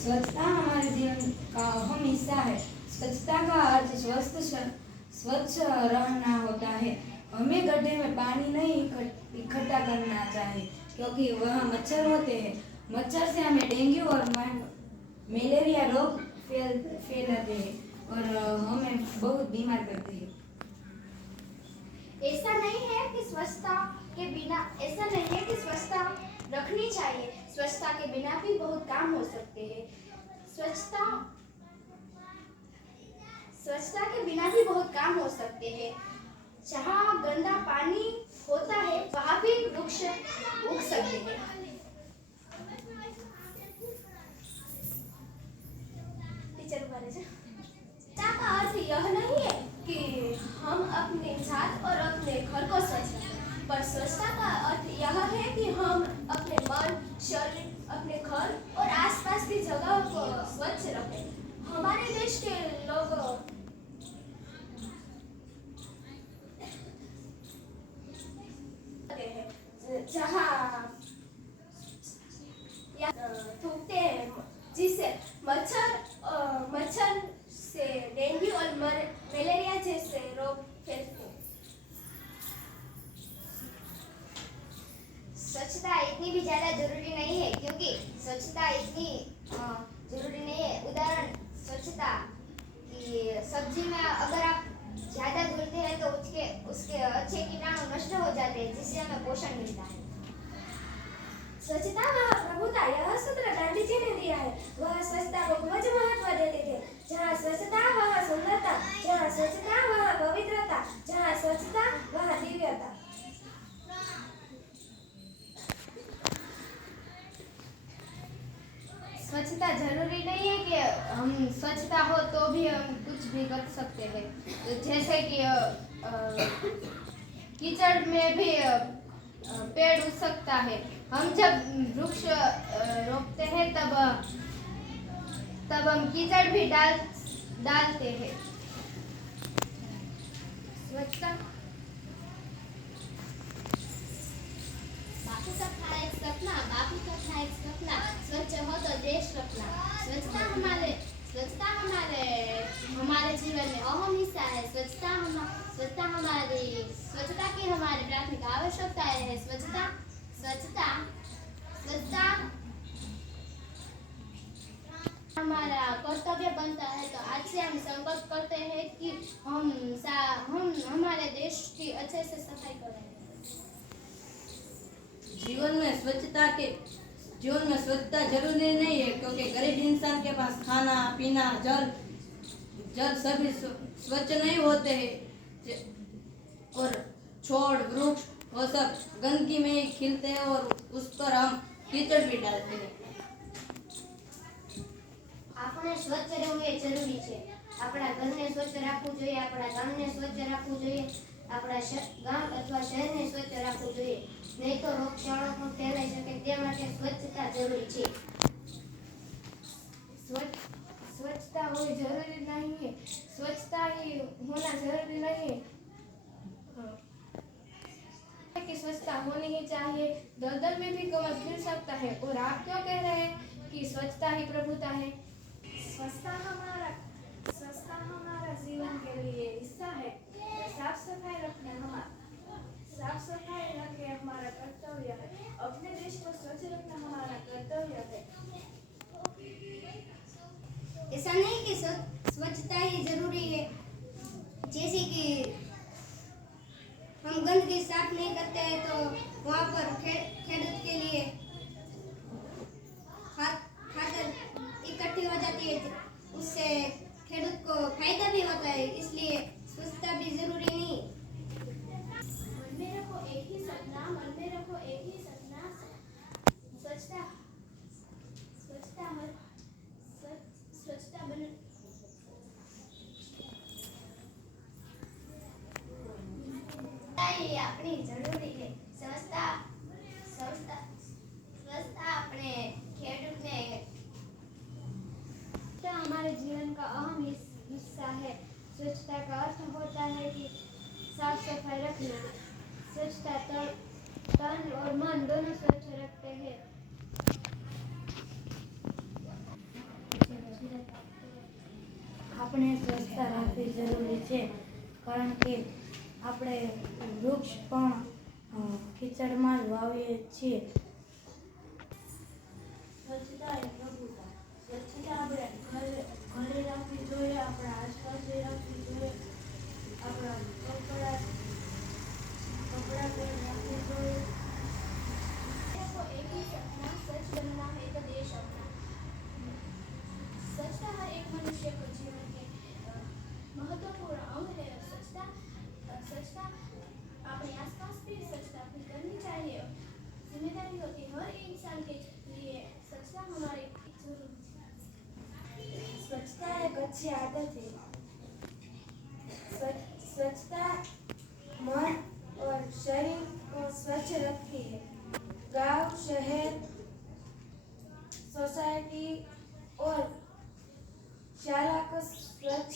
स्वच्छता हमारे जीवन का अहम हिस्सा है। स्वच्छता का अर्थ स्वच्छ रहना होता है। हमें गड्ढे में पानी नहीं इकट्ठा करना चाहिए, क्योंकि वह मच्छर होते हैं। मच्छर से हमें डेंगू और मलेरिया रोग फैलते हैं और हमें बहुत बीमार करते हैं। ऐसा नहीं है कि स्वच्छता रखनी चाहिए। स्वच्छता के बिना भी बहुत काम हो सकते हैं। स्वच्छता के बिना भी बहुत काम हो सकते हैं। जहाँ गंदा पानी होता है वहाँ भी वृक्ष उग सकते हैं। स्वच्छता का अर्थ यह नहीं है कि हम अपने साथ और अपने घर को स्वच्छ रखें, पर स्वच्छता का अर्थ यह है कि हम अपने मन, शरीर, अपने घर और आसपास की जगह को स्वच्छ रखें। हमारे देश के लोग जहाँ थूकते हैं, जिससे मच्छर से डेंगू और मलेरिया जैसे रोग फैलते हैं। स्वच्छता इतनी भी ज्यादा जरूरी नहीं है, क्योंकि स्वच्छता इतनी जरूरी नहीं है। उदाहरण स्वच्छता कि सब्जी में अगर आप ज्यादा धुलते हैं तो उसके अच्छे कीटाणु नष्ट हो जाते हैं, जिससे हमें पोषण मिलता है। स्वच्छता वह प्रभुता, यह सूत्र गांधी जी ने दिया है। वह स्वच्छता को बहुत महत्व देते थे। जहाँ स्वच्छता वह सुंदरता, जहाँ स्वच्छता वह पवित्रता, जहाँ स्वच्छता वह दिव्यता। स्वच्छता जरूरी नहीं है कि हम स्वच्छता हो तो भी हम कुछ भी कर सकते हैं। जैसे कि कीचड़ में भी पेड़ उग सकता है। हम जब वृक्ष रोपते हैं तब हम कीचड़ भी डालते हैं। स्वच्छता बापू का था एक सपना, बापू का था एक सपना, स्वच्छ हो तो देश रखना। स्वच्छता हमारे जीवन में अहम हिस्सा है। स्वच्छता की हमारी प्राथमिक आवश्यकता है। स्वच्छता हमारा कर्तव्य बनता है। तो आज से हम संकल्प करते हैं कि हम हमारे देश की अच्छे से सफाई करेंगे। जीवन में स्वच्छता जरूरी नहीं है, क्योंकि गरीब इंसान के पास खाना पीना जल सभी स्वच्छ नहीं होते हैं और छोड़ वृक्ष वो सब गंदगी में ही खिलते हैं और उस पर हम कीचड़ भी डालते हैं। આપણે સ્વચ્છ રહેવું એ જરૂરી છે। આપણા ઘરને સ્વચ્છ રાખવું જોઈએ, આપણા ગામને સ્વચ્છ રાખવું જોઈએ, આપણા ગામ અથવા શહેરને સ્વચ્છ રાખવું જોઈએ, નહીં તો રોગચાળો પણ ફેલાઈ શકે। તે માટે સ્વચ્છતા જરૂરી છે। स्वच्छता होनी जरूरी नहीं है, स्वच्छता ही होना जरूरी नहीं है कि स्वच्छता होनी ही चाहिए। दलदल में भी कमल खिल सकता है। और आप क्यों कह रहे हैं कि स्वच्छता ही प्रभुता है? स्वच्छता हमारा जीवन के लिए हिस्सा है। साफ सफाई रखना हमारा कर्तव्य है। अपने देश को स्वच्छ रखना हमारा कर्तव्य है। ऐसा नहीं कि स्वच्छता ही जरूरी है। जैसे कि हम गंदगी साफ नहीं करते हैं तो वहाँ पर खेडूत के लिए खातर इकट्ठी हो जाती है, उससे खेडूत को फायदा भी होता है। इसलिए स्वच्छता भी जरूरी नहीं। मन में रखो एक ही सपना, स्वच्छता बन अपनी जरूरी है। स्वच्छता अपने खेडूत ने हमारे जीवन का अहम हिस्सा है। स्वच्छता का अर्थ होता है कि साफ सफाई रखना। स्वच्छता तन और मन दोनों स्वच्छ रखते हैं। આપણે સ્વચ્છતા રાખવી જરૂરી છે, કારણ કે આપણે વૃક્ષ પણ કીચડમાં જ વાવીએ છીએ. સ્વચ્છતા એ પ્રભુતા. સ્વચ્છતા આપણે ઘરે રાખવી જોઈએ, આપણા આસપાસ રાખવી જોઈએ, આપણા કપડાં પર રાખવી જોઈએ. को एक ही सपना सच बनना है तो देश अपना। स्वच्छता हर एक मनुष्य को जीवन के महत्वपूर्ण अंग है। स्वच्छता अपने आसपास भी स्वच्छता भी करनी चाहिए। जिम्मेदारी होती है हर इंसान के लिए। स्वच्छता हमारी जरूरी है। स्वच्छता एक अच्छी आदत है. स्वच्छता मन और शरीर को स्वच्छ रखती है. गांव, शहर, सोसाइटी और शाला को स्वच्छ